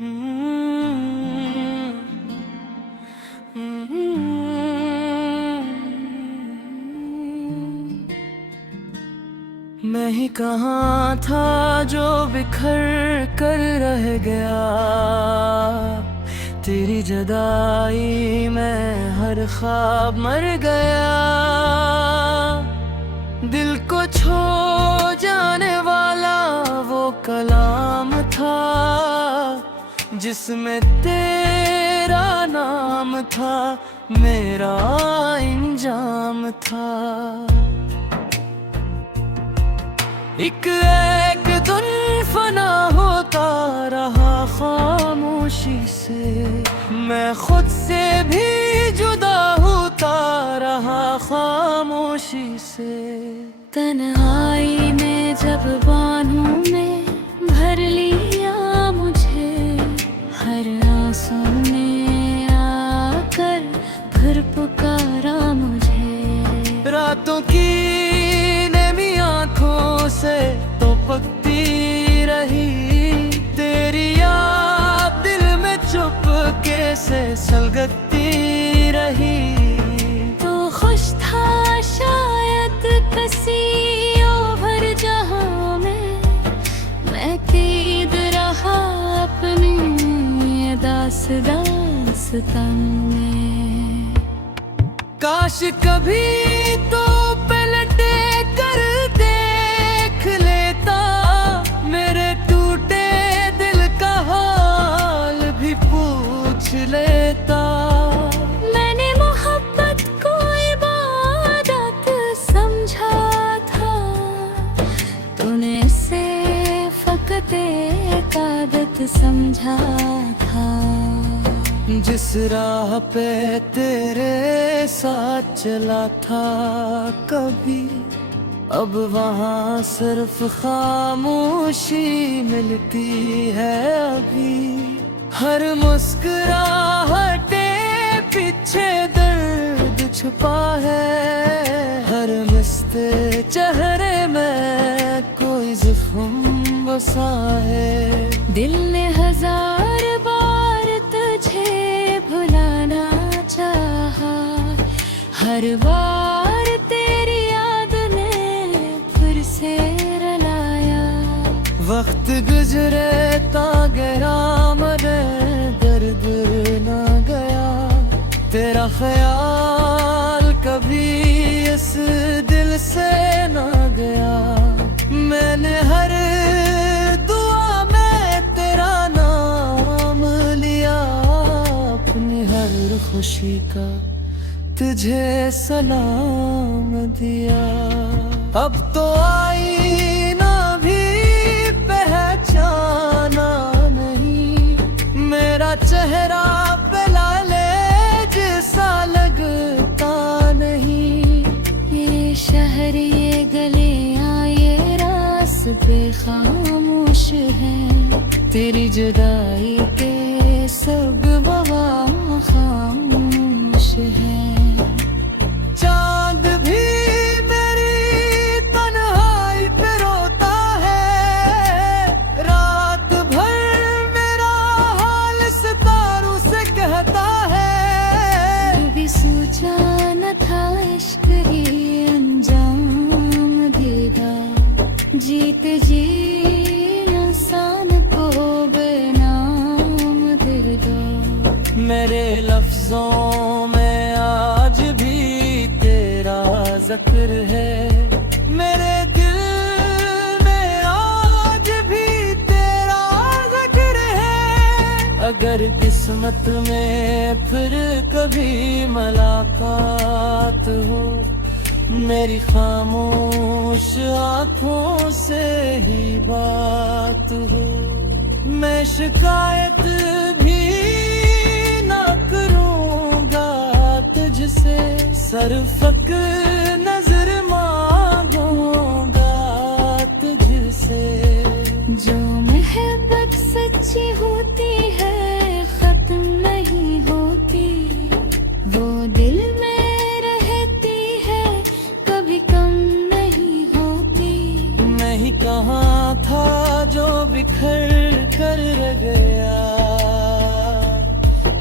मैं ही कहाँ था जो बिखर कर रह गया। तेरी जुदाई में हर ख्वाब मर गया। दिल को छू जाने वाला वो कलाम था जिसमें तेरा नाम था, मेरा इंजाम था। एक एक दिन फना होता रहा खामोशी से, मैं खुद से भी जुदा होता रहा खामोशी से। तन्हाई में जब बाहों में भर लिया मुझे, हर आंसू ने आकर फिर पुकारा मुझे। रातों की नमी आँखों से तो पकती रही, तेरी याद दिल में चुपके से सलगती रही। तो खुश था शायद किसी ओवर जहां में, मैं कैद रहा अपनी दास्तान में। काश कभी तो पलटे कर देख लेता, मेरे टूटे दिल का हाल भी पूछ लेता। मैंने मोहब्बत को इबादत समझा था, तूने इसे फकत एक आदत समझा था। जिस राह पे तेरे साथ चला था कभी, अब वहाँ सिर्फ खामोशी मिलती है अभी। हर मुस्कुराहटे पीछे दर्द छुपा है, हर मिलते चेहरे में कोई ज़ख्म बसा है। दिल ने हजार बार तुझे भुलाना चाहा, हर बार तेरी याद ने फिर से रुलाया। वक्त गुजरे ता गया मरे दर्द ना गया, तेरा ख्याल कभी इस दिल से ना गया। मैंने हर दुआ में तेरा नाम लिया, अपनी हर खुशी का तुझे सलाम दिया। अब तो आईना भी पहचाना नहीं, मेरा चेहरा पे लाले जैसा लगता नहीं। ये शहर ये गलियां ये रास्ते खामोश हैं, तेरी जुदाई के सब वहाँ खामोश हैं। चांद भी मेरी तन्हाई पे रोता है, रात भर मेरा हाल सितारों से कहता है। कभी सोचा न था इश्क ही अंजाम देगा, जीत जी इंसान को बेनाम दे दो। मेरे लफ्जों में आज भी तेरा जिक्र है, मेरे दिल में आज भी तेरा जिक्र है। अगर किस्मत में फिर कभी मुलाकात हो, मेरी खामोश आँखों से ही बात हो। मैं शिकायत भी ना करूँगा तुझसे, सरफक नजर मांगूंगा तुझसे। जो मोहब्बत सच्ची होती है खत्म नहीं होती, वो दिल में रहती है कभी कम नहीं होती। मैं ही कहाँ था जो बिखर कर रह गया।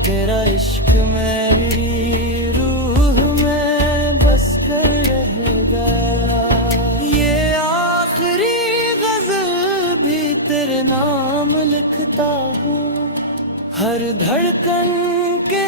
तेरा इश्क मेरी रूह में बस कर रहेगा। ये आखिरी गज़ल भी तेरे नाम लिखता हूँ, हर धड़कन के